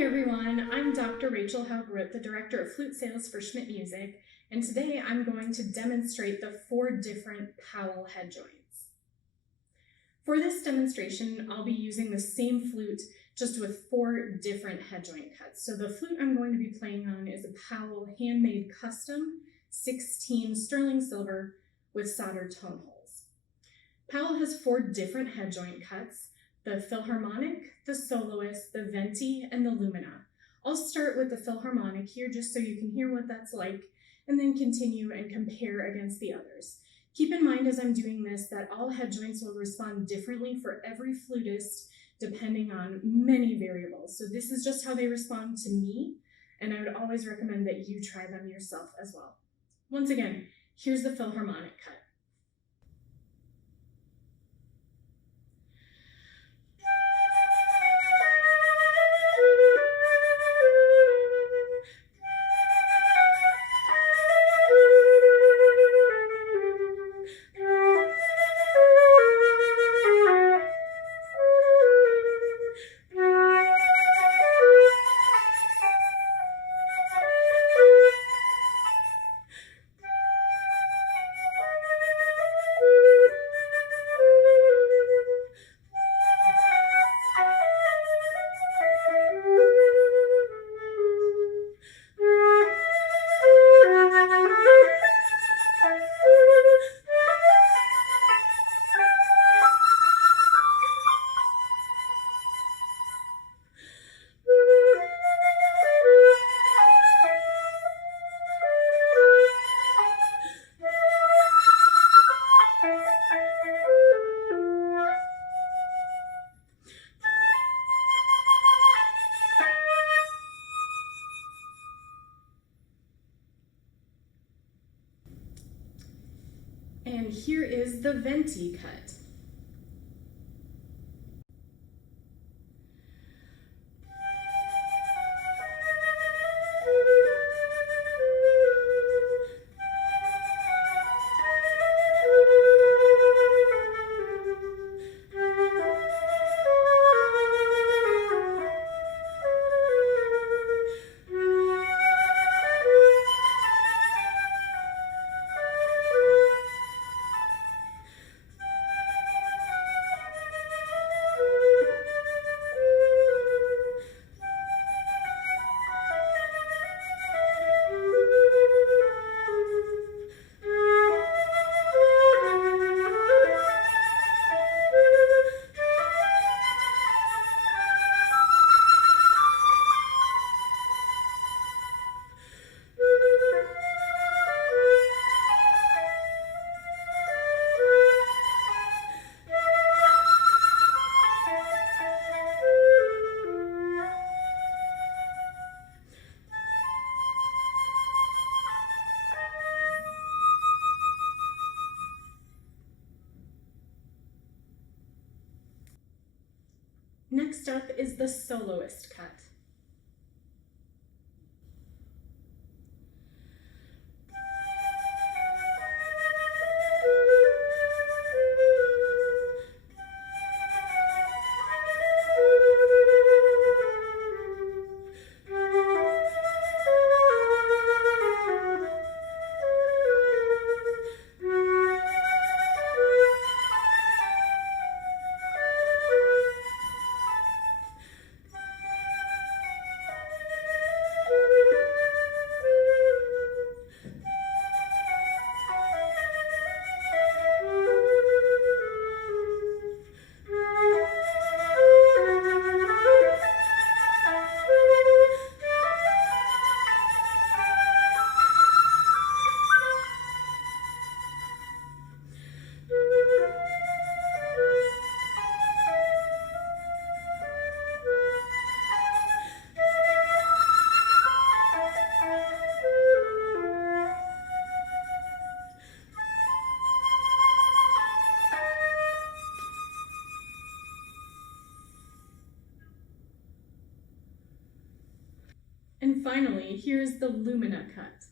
Hi everyone, I'm Dr. Rachel Haug Root, the Director of Flute Sales for Schmitt Music, and today I'm going to demonstrate the 4 different Powell head joints. For this demonstration, I'll be using the same flute, just with 4 different head joint cuts. So the flute I'm going to be playing on is a Powell handmade custom 16 sterling silver with soldered toneholes. Powell has 4 different head joint cuts: the Philharmonic, the Soloist, the Venti, and the Lumina. I'll start with the Philharmonic here just so you can hear what that's like, and then continue and compare against the others. Keep in mind as I'm doing this that all head joints will respond differently for every flutist depending on many variables. So this is just how they respond to me, and I would always recommend that you try them yourself as well. Once again, here's the Philharmonic cut. And here is the Venti cut. Next up is the Soloist cut. And finally, here's the Lumina cut.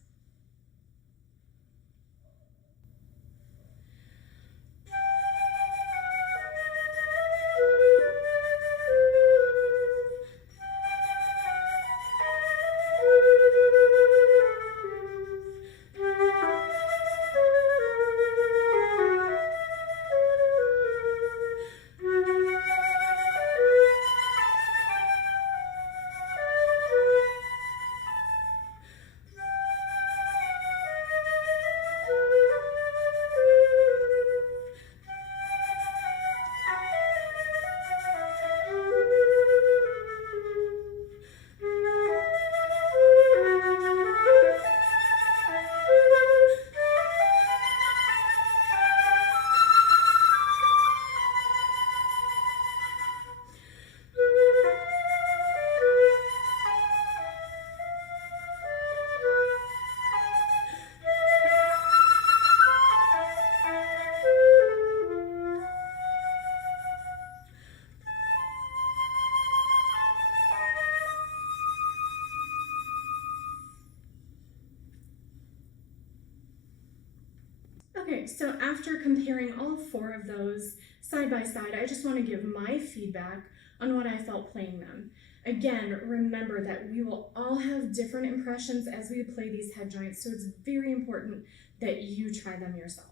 so after comparing all 4 of those side by side, I just want to give my feedback on what I felt playing them. Again, remember that we will all have different impressions as we play these head joints, so it's very important that you try them yourself.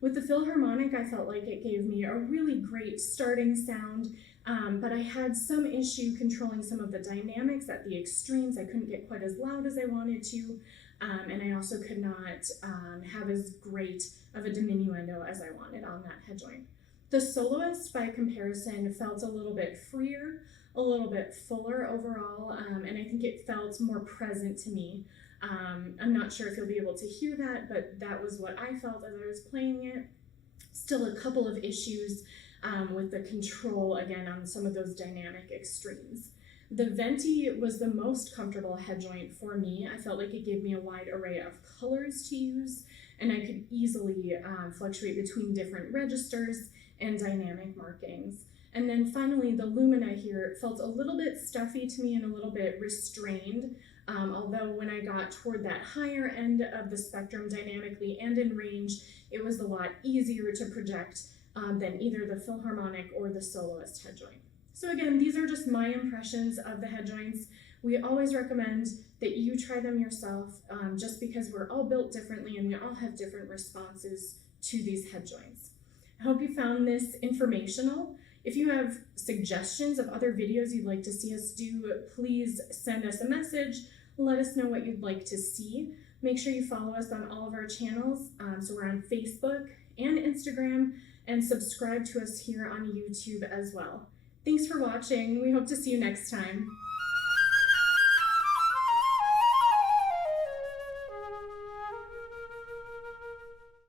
With the Philharmonic, I felt like it gave me a really great starting sound, but I had some issue controlling some of the dynamics at the extremes. I couldn't get quite as loud as I wanted to, and I also could not have as great of a diminuendo as I wanted on that head joint. The Soloist, by comparison, felt a little bit freer, a little bit fuller overall, and I think it felt more present to me. I'm not sure if you'll be able to hear that, but that was what I felt as I was playing it. Still a couple of issues with the control, again, on some of those dynamic extremes. The Venti was the most comfortable head joint for me. I felt like it gave me a wide array of colors to use, and I could easily fluctuate between different registers and dynamic markings. And then finally, the Lumina here felt a little bit stuffy to me and a little bit restrained, although when I got toward that higher end of the spectrum dynamically and in range, it was a lot easier to project than either the Philharmonic or the Soloist head joint. So again, these are just my impressions of the head joints. We always recommend that you try them yourself, just because we're all built differently and we all have different responses to these head joints. I hope you found this informational. If you have suggestions of other videos you'd like to see us do, please send us a message. Let us know what you'd like to see. Make sure you follow us on all of our channels. So we're on Facebook and Instagram, and subscribe to us here on YouTube as well. Thanks for watching. We hope to see you next time.